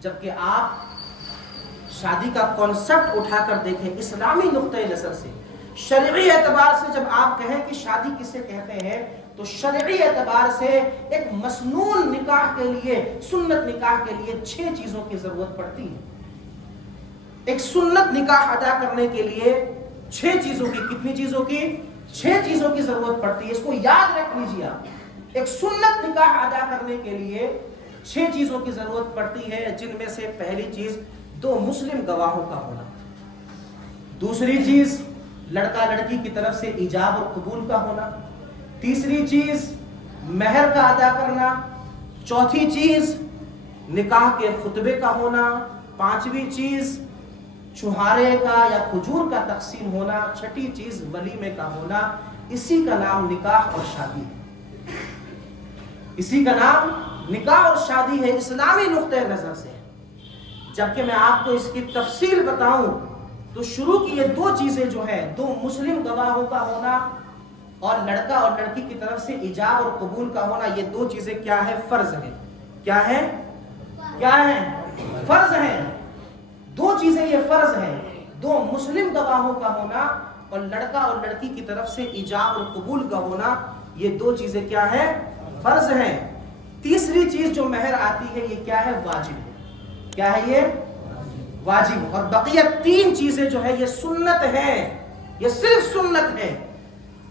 جبکہ آپ شادی کا کانسیپٹ اٹھا کر دیکھیں اسلامی نقطۂ نظر سے، شرعی اعتبار سے جب آپ کہیں کہ شادی کسے کہتے ہیں تو شرعی اعتبار سے ایک مسنون نکاح کے لیے، سنت نکاح کے لیے 6 چیزوں کی ضرورت پڑتی ہے۔ ایک سنت نکاح ادا کرنے کے لیے 6 چیزوں کی، کتنی چیزوں کی؟ 6 چیزوں کی ضرورت پڑتی ہے۔ اس کو یاد رکھ لیجیے آپ، ایک سنت نکاح ادا کرنے کے لیے 6 چیزوں کی ضرورت پڑتی ہے، جن میں سے پہلی چیز 2 مسلم گواہوں کا ہونا، دوسری چیز لڑکا لڑکی کی طرف سے ایجاب اور قبول کا ہونا، تیسری چیز مہر کا ادا کرنا، چوتھی چیز نکاح کے خطبے کا ہونا، پانچویں چیز چھہارے کا یا کھجور کا تقسیم ہونا، چھٹی چیز ولیمے کا ہونا۔ اسی کا نام نکاح اور شادی ہے، اسی کا نام نکاح اور شادی ہے اسلامی نقطۂ نظر سے۔ جبکہ میں آپ کو اس کی تفصیل بتاؤں تو شروع کی یہ 2 چیزیں جو ہیں، 2 مسلم گواہوں کا ہونا اور لڑکا اور لڑکی کی طرف سے ایجاب اور قبول کا ہونا، یہ 2 چیزیں کیا ہے؟ فرض ہیں۔ کیا ہے؟ کیا ہے؟ فرض ہیں۔ 2 چیزیں یہ فرض ہیں، 2 مسلم گواہوں کا ہونا اور لڑکا اور لڑکی کی طرف سے ایجاب اور قبول کا ہونا، یہ 2 چیزیں کیا ہے؟ فرض ہیں۔ تیسری چیز جو مہر آتی ہے یہ کیا ہے؟ واجب ہے۔ کیا ہے یہ؟ واجب۔ اور بقیہ 3 چیزیں جو ہے یہ سنت ہے، یہ صرف سنت ہے۔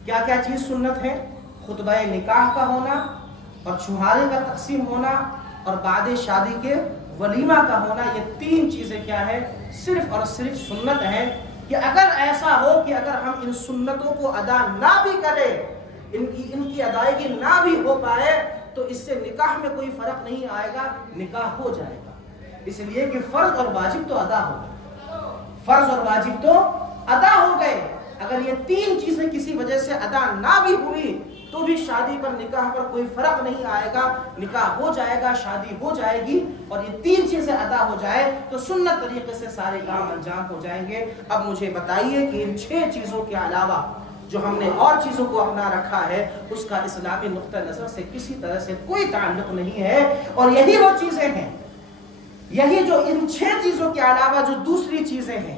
کیا کیا چیز سنت ہے؟ خطبہ نکاح کا ہونا اور چھہارے کا تقسیم ہونا اور بعد شادی کے ولیمہ کا ہونا، یہ 3 چیزیں کیا ہے؟ صرف اور صرف سنت ہے۔ کہ اگر ایسا ہو کہ اگر ہم ان سنتوں کو ادا نہ بھی کریں، ان کی ادائیگی نہ بھی ہو پائے تو اس سے نکاح میں کوئی فرق نہیں آئے گا، نکاح ہو جائے گا۔ اس لیے کہ فرض اور واجب تو ادا ہو گئے، فرض اور واجب تو ادا ہو گئے۔ اگر یہ 3 چیزیں کسی وجہ سے ادا نہ بھی ہوئی تو بھی شادی پر نکاح پر کوئی فرق نہیں آئے گا، نکاح ہو جائے گا، شادی ہو جائے گی۔ اور یہ 3 چیزیں ادا ہو جائے تو سنت طریقے سے سارے کام انجام ہو جائیں گے۔ اب مجھے بتائیے کہ ان 6 چیزوں کے علاوہ جو ہم نے اور چیزوں کو اپنا رکھا ہے اس کا اسلامی نقطہ نظر سے کسی طرح سے کوئی تعلق نہیں ہے۔ اور یہی وہ چیزیں ہیں، یہی جو ان 6 چیزوں کے علاوہ جو دوسری چیزیں ہیں،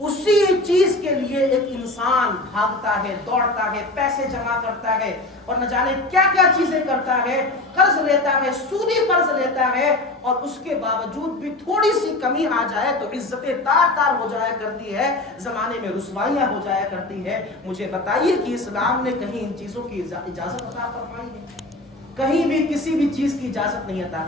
اسی چیز کے لیے ایک انسان بھاگتا ہے، دوڑتا ہے، پیسے جمع کرتا ہے اور نہ جانے کیا کیا چیزیں کرتا ہے، قرض لیتا ہے، سودی قرض لیتا ہے، اور اس کے باوجود بھی تھوڑی سی کمی آ جائے تو عزتیں تار تار ہو جایا کرتی ہے، زمانے میں رسوائیاں ہو جایا کرتی ہے۔ مجھے بتائیے کہ اسلام نے کہیں ان چیزوں کی اجازت عطا فرمائی ہے؟ کہیں بھی کسی بھی چیز کی اجازت نہیں عطا فرمائی۔